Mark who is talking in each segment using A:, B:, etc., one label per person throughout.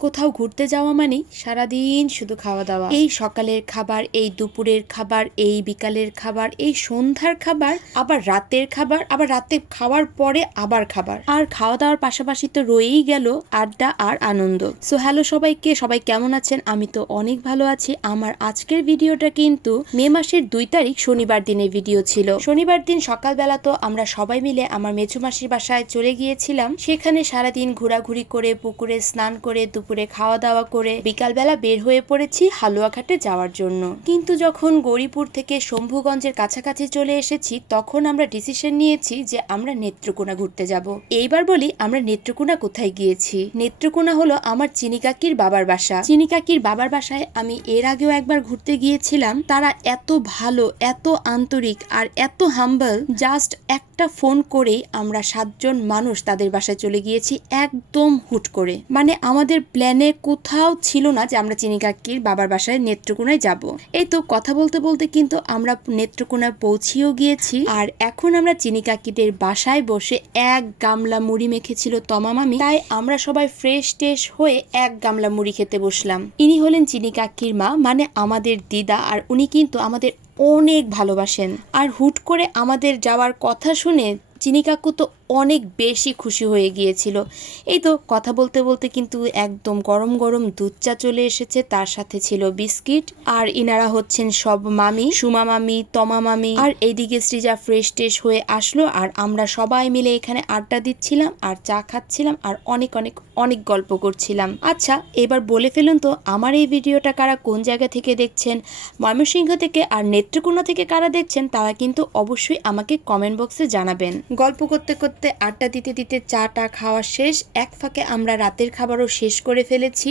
A: কোথাও ঘুরতে যাওয়া মানে সারাদিন শুধু খাওয়া দাওয়া। এই সকালের খাবার, এই দুপুরের খাবার, এই বিকালের খাবার, এই সন্ধ্যার খাবার, আবার রাতের খাবার, আবার রাতে খাওয়ার পরে আবার খাবার। আর খাওয়া দাওয়ার পাশাপাশি তো রয়েই গেল আড্ডা আর আনন্দ। সো হ্যালো সবাইকে, সবাই কেমন আছেন? আমি তো অনেক ভালো আছি। আমার আজকের ভিডিওটা কিন্তু মে মাসের দুই তারিখ শনিবার দিনের ভিডিও ছিল। শনিবার দিন সকালবেলা তো আমরা সবাই মিলে আমার মেচু মাসির বাসায় চলে গিয়েছিলাম। সেখানে সারাদিন ঘোরাঘুরি করে পুকুরে স্নান করে দুপুরে খাওয়া দাওয়া করে বিকালবেলা বের হয়ে পড়েছি হালুয়াঘাটে যাওয়ার জন্য। কিন্তু যখন গৌরীপুর থেকে শম্ভুগঞ্জের কাছাকাছি চলে এসেছি, তখন আমরা ডিসিশন নিয়েছি যে আমরা নেত্রকোনা ঘুরতে যাব। এইবার বলি, আমরা নেত্রকোনা কোথায় গিয়েছি? নেত্রকোনা হলো আমার চিনি কাকির বাবার বাসা। চিনি কাকির বাবার বাসায় আমি এর আগেও একবার ঘুরতে গিয়েছিলাম। তারা এত ভালো, এত আন্তরিক আর এত হাম্বল জাস্ট একটা ফোন করেই আমরা সাতজন মানুষ তাদের বাসায় চলে গিয়েছি, একদম হুট করে। মানে আমাদের প্ল্যানে কোথাও ছিল না যে আমরা চিনি বাবার বাসায় নেত্রকোনায় যাব। এই তো কথা বলতে বলতে কিন্তু আমরা নেত্রকোনায় পৌঁছেও গিয়েছি। আর এখন আমরা চিনি কাকিদের বাসায় বসে এক গামলা মুড়ি মেখেছিল তমামামি তাই আমরা সবাই ফ্রেশ টেশ হয়ে এক গামলা মুড়ি খেতে বসলাম। ইনি হলেন চিনি মা মানে আমাদের দিদা, আর উনি কিন্তু আমাদের অনেক ভালোবাসেন। আর হুট করে আমাদের যাওয়ার কথা শুনে চিনি কাকু তো অনেক বেশি খুশি হয়ে গিয়েছিল। এই তো কথা বলতে বলতে কিন্তু একদম গরম গরম দুধ চা চলে এসেছে। তার সাথে ছিল বিস্কিট। আর ইনারা হচ্ছেন সব মামি, সুমা মামি, তমা মামি। আর এইদিকে সৃজা ফ্রেশ টেশ হয়ে আসলো। আর আমরা সবাই মিলে এখানে আড্ডা দিচ্ছিলাম, আর চা খাচ্ছিলাম, আর অনেক অনেক অনেক গল্প করছিলাম। আচ্ছা এবার বলে ফেলুন তো, আমার এই ভিডিওটা কারা কোন জায়গা থেকে দেখছেন? ময়মনসিংহ থেকে আর নেত্রকোনা থেকে কারা দেখছেন? তারা কিন্তু অবশ্যই আমাকে কমেন্ট বক্সে জানাবেন। গল্প করতে করতে আড্ডা দিতে দিতে চাটা খাওয়া শেষ, এক ফাঁকে আমরা রাতের খাবারও শেষ করে ফেলেছি।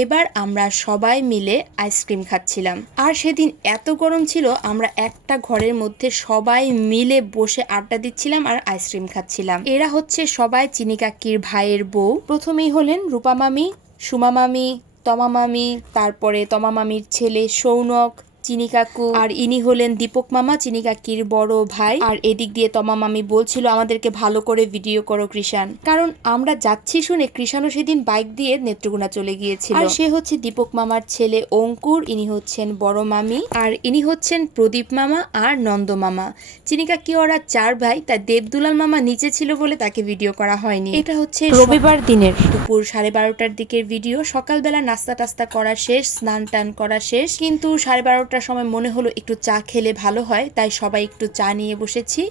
A: এবার আমরা সবাই মিলে আইসক্রিম খাচ্ছিলাম। আর সেদিন এত গরম ছিল, আমরা একটা ঘরের মধ্যে সবাই মিলে বসে আড্ডা দিচ্ছিলাম আর আইসক্রিম খাচ্ছিলাম। এরা হচ্ছে সবাই চিনি কাকির ভাইয়ের বউ। প্রথমেই হলেন রূপা মামি, সুমা মামি, তমা মামি, তারপরে তমা মামির ছেলে সৌনক চিনি কাকু। আর ইনি হলেন দীপক মামা চিনি কাকির বড় ভাই। আর এদিক দিয়ে তমা মামি বলছিল আমাদেরকে ভালো করে ভিডিও করো কৃষান কারণ আমরা যাচ্ছি শুনে কৃষানও সেদিন বাইক দিয়ে নেত্রকোনা চলে গিয়েছিল। আর সে হচ্ছে দীপক মামার ছেলে অঙ্কুর ইনি হচ্ছেন বড় মামি। আর ইনি হচ্ছেন প্রদীপ মামা আর নন্দ মামা। চিনি কাকি ওরা চার ভাই তাই দেবদুলাল মামা নিচে ছিল বলে তাকে ভিডিও করা হয়নি। এটা হচ্ছে রবিবার দিনের দুপুর সাড়ে বারোটার দিকের ভিডিও। সকালবেলা নাস্তা টাস্তা করা শেষ স্নান টান করা শেষ। কিন্তু সাড়ে বারোটার সময় মনে হলো একটু চা খেলে ভালো হয়, তাই সবাই একটু চা নিয়ে বসেছি।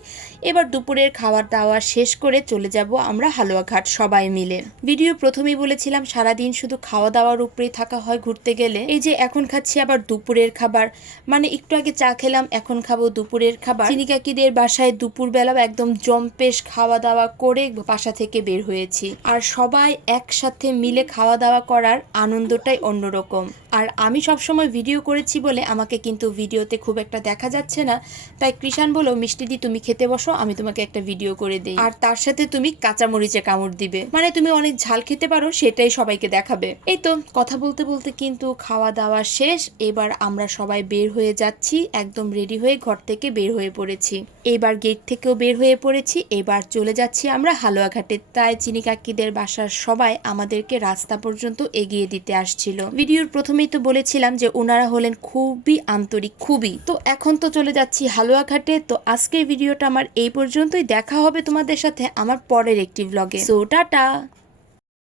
A: এবার দুপুরের খাবার দাওয়া শেষ করে চলে যাব আমরা হালুয়াঘাট সবাই মিলে। ভিডিও প্রথমেই বলেছিলাম, সারাদিন শুধু খাওয়া দাওয়ার উপরেই থাকা হয় ঘুরতে গেলে। এই যে এখন খাচ্ছি আবার দুপুরের খাবার। মানে একটু আগে চা খেলাম, এখন খাব দুপুরের খাবার। চিনি কাকিদের বাসায় দুপুরবেলা একদম জম্পেশ খাওয়া দাওয়া করে বাসা থেকে বের হয়েছি। আর সবাই একসাথে মিলে খাওয়া দাওয়া করার আনন্দটাই অন্যরকম। আর আমি সবসময় ভিডিও করেছি বলে আমাকে কিন্তু ভিডিওতে খুব একটা দেখা যাচ্ছে না। তাই কৃষাণ বলো, মিষ্টি দি, তুমি খেতে বসো, আমি তোমাকে একটা ভিডিও করে দিই। আর তার সাথে তুমি কাঁচা মরিচে কামড় দিবে। মানে তুমি অনেক ঝাল খেতে পারো, সেটাই সবাইকে দেখাবে। এই তো, কথা বলতে বলতে কিন্তু খাওয়া দাওয়া শেষ। এবার আমরা সবাই বের হয়ে যাচ্ছি, একদম রেডি হয়ে ঘর থেকে বের হয়ে পড়েছি। এবার গেট থেকেও বের হয়ে পড়েছি, এবার চলে যাচ্ছি আমরা হালুয়াঘাটে। তাই চিনি কাকিদের বাসার সবাই আমাদেরকে রাস্তা পর্যন্ত এগিয়ে দিতে আসছিল। ভিডিওর প্রথমেই তো বলেছিলাম যে, ওনারা হলেন খুবই আন্তরিক খুবই। তো এখন তো চলে যাচ্ছি হালুয়াঘাটে। তো আজকের ভিডিওটা আমার এই পর্যন্তই। দেখা হবে তোমাদের সাথে আমার পরের একটি ব্লগে সো টাটা!